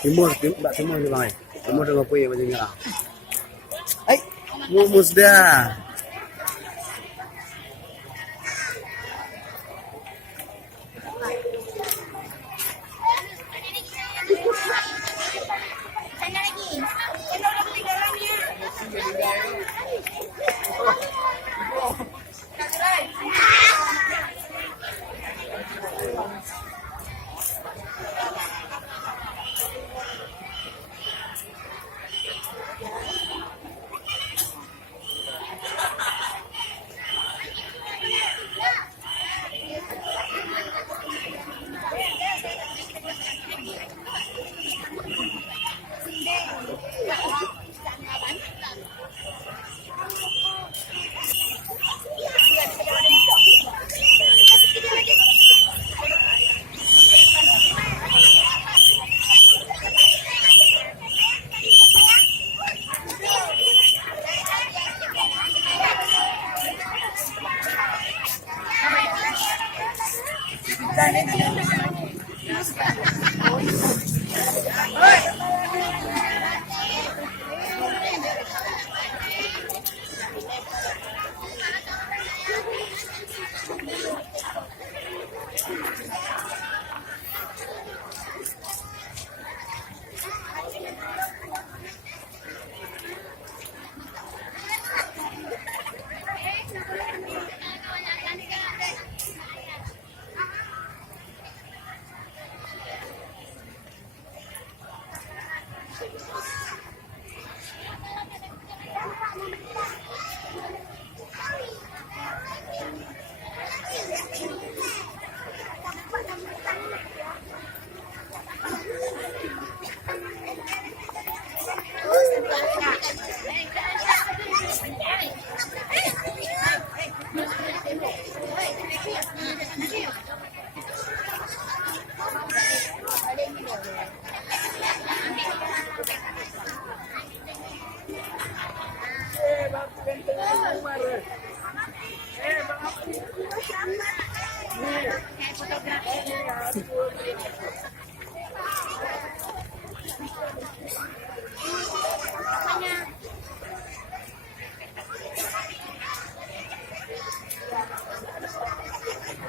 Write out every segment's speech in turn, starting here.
Timur, Mbak Timur nih bang. Timur dengan punya baju merah. Mumus dah.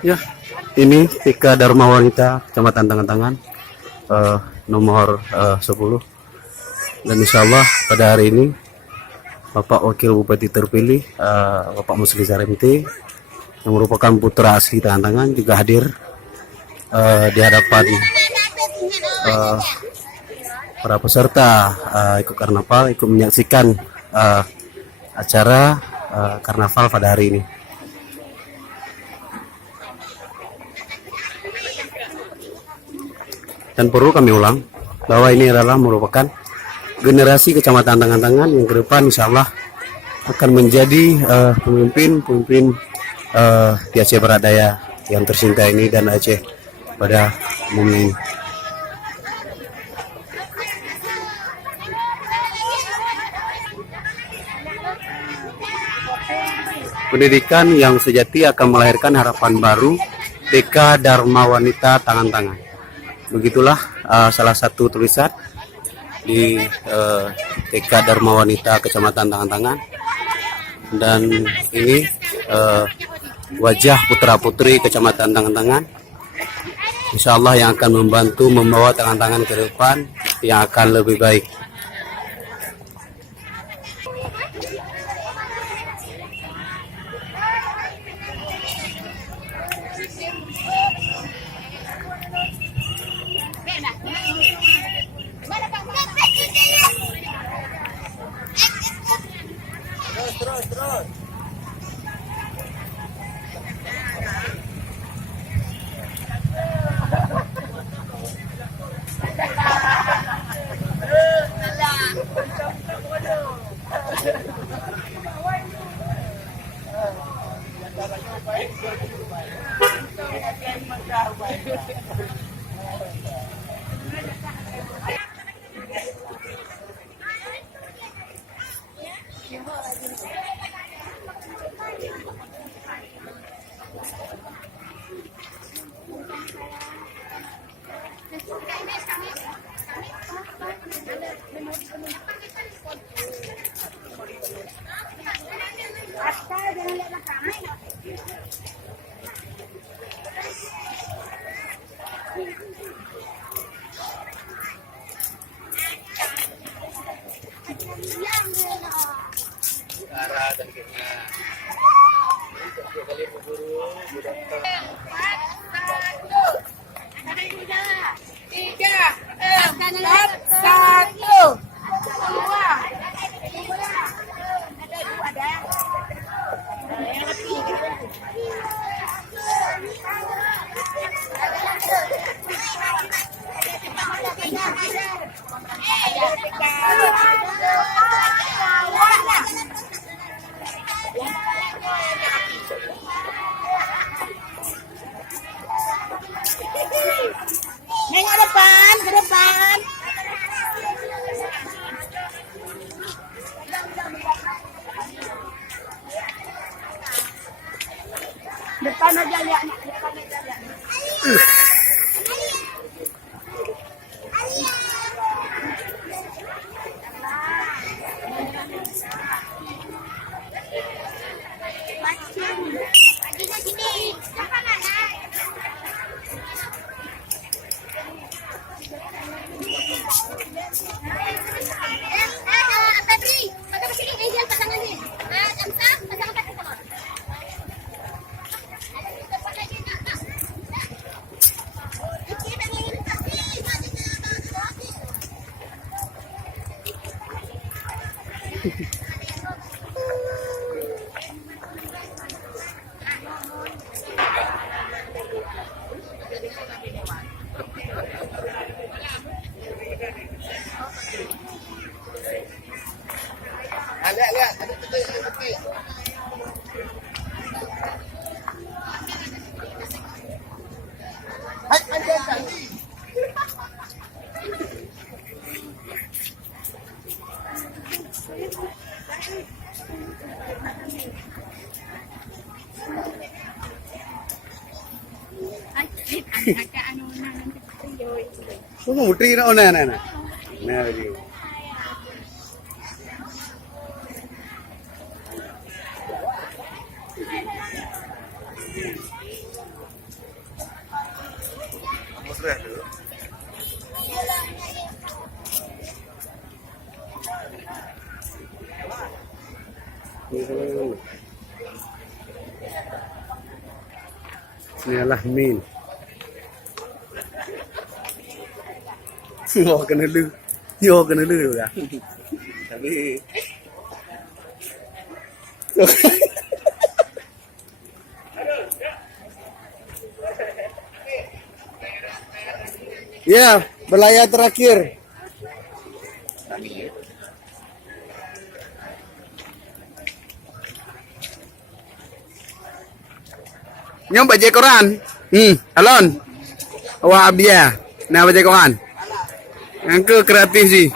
Ya, ini Tika Dharma Wanita, Kecamatan Tangan-Tangan, nomor 10. Dan insya Allah pada hari ini Bapak Wakil Bupati terpilih, Bapak Musli Saremti, yang merupakan putra asli Tangan-Tangan, juga hadir di hadapan para peserta ikut karnaval, ikut menyaksikan acara karnaval pada hari ini. Dan perlu kami ulang bahwa ini adalah merupakan generasi Kecamatan Tangan-Tangan yang ke depan insya Allah akan menjadi pemimpin di Aceh Barat Daya yang tercinta ini dan Aceh pada umumnya ini. Pendidikan yang sejati akan melahirkan harapan baru. TK Dharma Wanita Tangan-Tangan. Begitulah salah satu tulisan di TK Dharma Wanita Kecamatan Tangan-Tangan. Dan ini wajah putra-putri Kecamatan Tangan-Tangan, insya Allah yang akan membantu membawa Tangan-Tangan ke depan yang akan lebih baik. Terus. Nengok depan, ke depan. Depan aja lihat, depan aja lihat. Lihat, ada titik. Hai, panjang kali. Kung mutri na ona na. Na ri. Inilah min. Yo kena lu juga. Tapi ya, berlayar terakhir. Nyong baca Quran. Alon. Awak abia. Nah baca Quran. Yang ke kreatif sih.